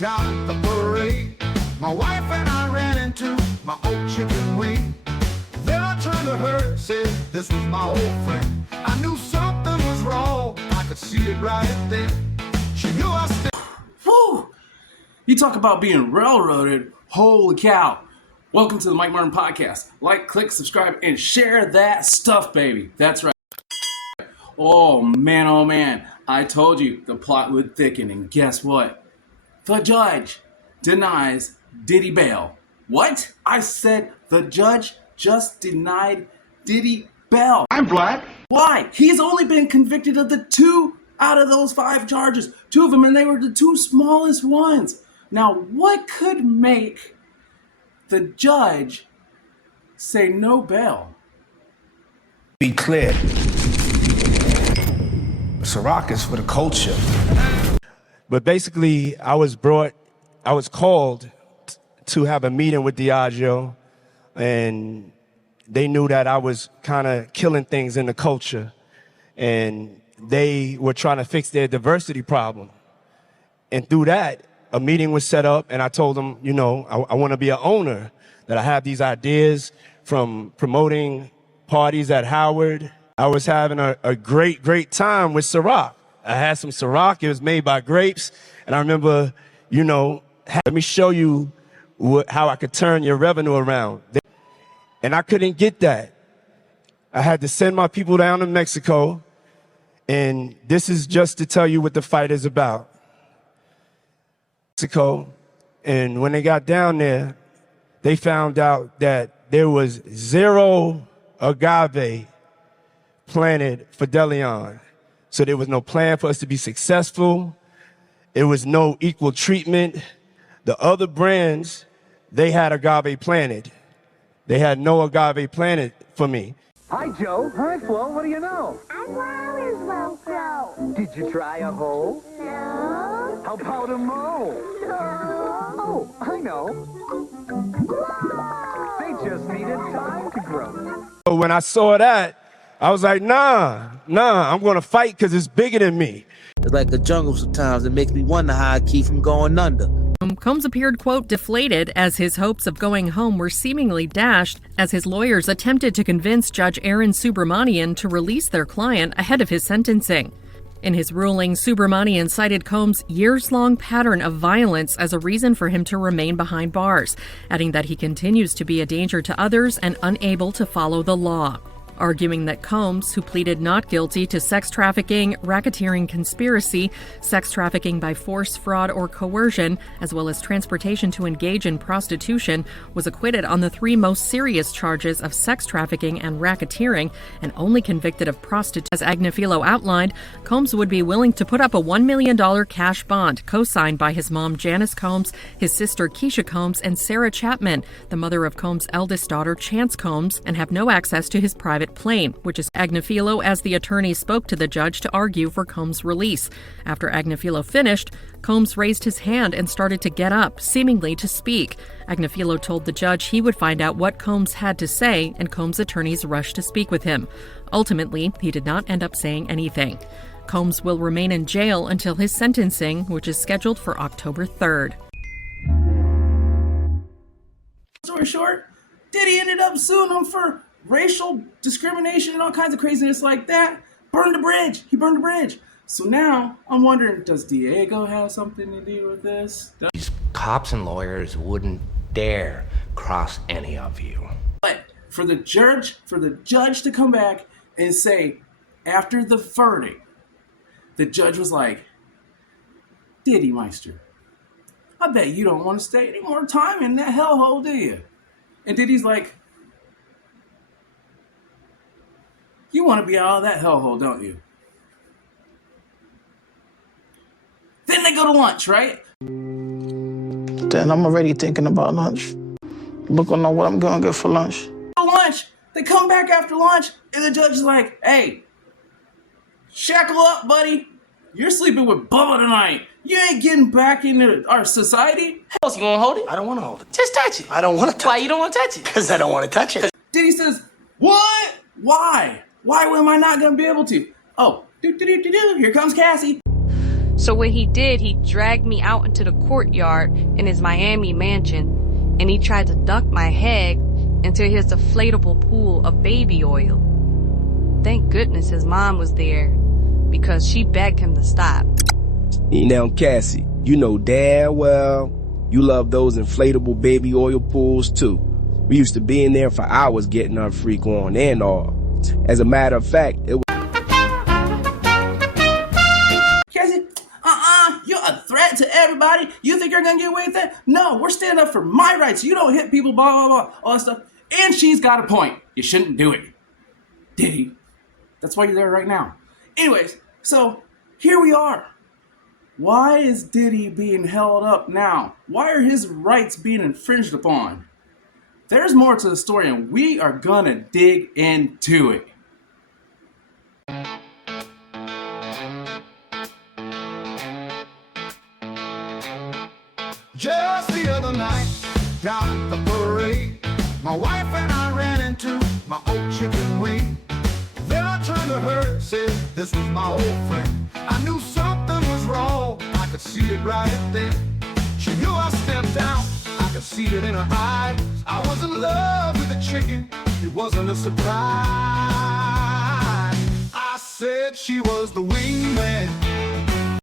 down at the parade. My wife and I ran into my old chicken wing. Then I turned to her and said, this was my old friend. I knew something was wrong, I could see it right then. She knew I still... Whew! You talk about being railroaded. Holy cow. Welcome to the Mike Martin Podcast. Like, click, subscribe, and share that stuff, baby. That's right. Oh man, I told you the plot would thicken, and guess what? The judge denies Diddy bail. What? I said the judge just denied Diddy bail. I'm black. Why? He's only been convicted of the 2 out of those 5 charges. 2 of them, and they were the 2 smallest ones. Now, what could make the judge say no bail? Be clear. Ciroc is for the culture. But basically, I was called to have a meeting with Diageo, and they knew that I was kind of killing things in the culture, and they were trying to fix their diversity problem. And through that, a meeting was set up, and I told them, you know, I want to be an owner, that I have these ideas from promoting parties at Howard. I was having a great time with Ciroc. I had some Ciroc, it was made by grapes, and I remember, you know, let me show you how I could turn your revenue around. And I couldn't get that. I had to send my people down to Mexico, and this is just to tell you what the fight is about. Mexico, and when they got down there, they found out that there was 0 agave planted for Deleon. So there was no plan for us to be successful. There was no equal treatment. The other brands, they had agave planted. They had no agave planted for me. Hi, Joe. Hi, Flo. What do you know? I flowers won't grow. Did you try a hoe? No. How about a mow? No. Oh, I know. They just needed time to grow. So when I saw that, I was like, nah, I'm gonna fight because it's bigger than me. It's like a jungle sometimes. It makes me wonder how I keep from going under. Combs appeared, quote, deflated as his hopes of going home were seemingly dashed as his lawyers attempted to convince Judge Aaron Subramanian to release their client ahead of his sentencing. In his ruling, Subramanian cited Combs' years-long pattern of violence as a reason for him to remain behind bars, adding that he continues to be a danger to others and unable to follow the law. Arguing that Combs, who pleaded not guilty to sex trafficking, racketeering conspiracy, sex trafficking by force, fraud, or coercion, as well as transportation to engage in prostitution, was acquitted on the 3 most serious charges of sex trafficking and racketeering, and only convicted of prostitution. As Agnifilo outlined, Combs would be willing to put up a $1 million cash bond, co-signed by his mom Janice Combs, his sister Keisha Combs, and Sarah Chapman, the mother of Combs' eldest daughter Chance Combs, and have no access to his private plane, which is Agnifilo, as the attorney spoke to the judge to argue for Combs' release. After Agnifilo finished, Combs raised his hand and started to get up, seemingly to speak. Agnifilo told the judge he would find out what Combs had to say, and Combs' attorneys rushed to speak with him. Ultimately, he did not end up saying anything. Combs will remain in jail until his sentencing, which is scheduled for October 3rd. Story short, Diddy ended up suing him for racial discrimination and all kinds of craziness like that. Burned the bridge. He burned the bridge. So now I'm wondering, does Diego have something to do with this? These cops and lawyers wouldn't dare cross any of you. But for the judge to come back and say, after the verdict, the judge was like, Diddy Meister, I bet you don't want to stay any more time in that hellhole, do you? And Diddy's like, you want to be out of that hellhole, don't you? Then they go to lunch, right? Then I'm already thinking about lunch. Looking on what I'm going to get for lunch. Lunch. They come back after lunch, and the judge is like, hey, shackle up, buddy. You're sleeping with Bubba tonight. You ain't getting back into our society. Else you want to hold it? I don't want to hold it. Just touch it. I don't want to touch Why you don't want to touch it? Because I don't want to touch it. Diddy says, what? Why? Why am I not going to be able to? Oh, here comes Cassie. So what he did, he dragged me out into the courtyard in his Miami mansion, and he tried to dunk my head into his deflatable pool of baby oil. Thank goodness his mom was there, because she begged him to stop. Now, Cassie, you know damn well you love those inflatable baby oil pools too. We used to be in there for hours getting our freak on and all. As a matter of fact, it was... Cassie, you're a threat to everybody. You think you're gonna get away with that? No, we're standing up for my rights. You don't hit people, blah, blah, blah, all that stuff. And she's got a point. You shouldn't do it. Diddy. That's why you're there right now. Anyways, so here we are. Why is Diddy being held up now? Why are his rights being infringed upon? There's more to the story, and we are gonna dig into it. Just the other night, down at the parade, my wife and I ran into my old chicken wing. Then I turned to her, said, this was my old friend. I knew something was wrong, I could see it right then. She knew I stepped down, I could see it in her eyes. I was in love with the chicken, it wasn't a surprise. I said she was the wingman.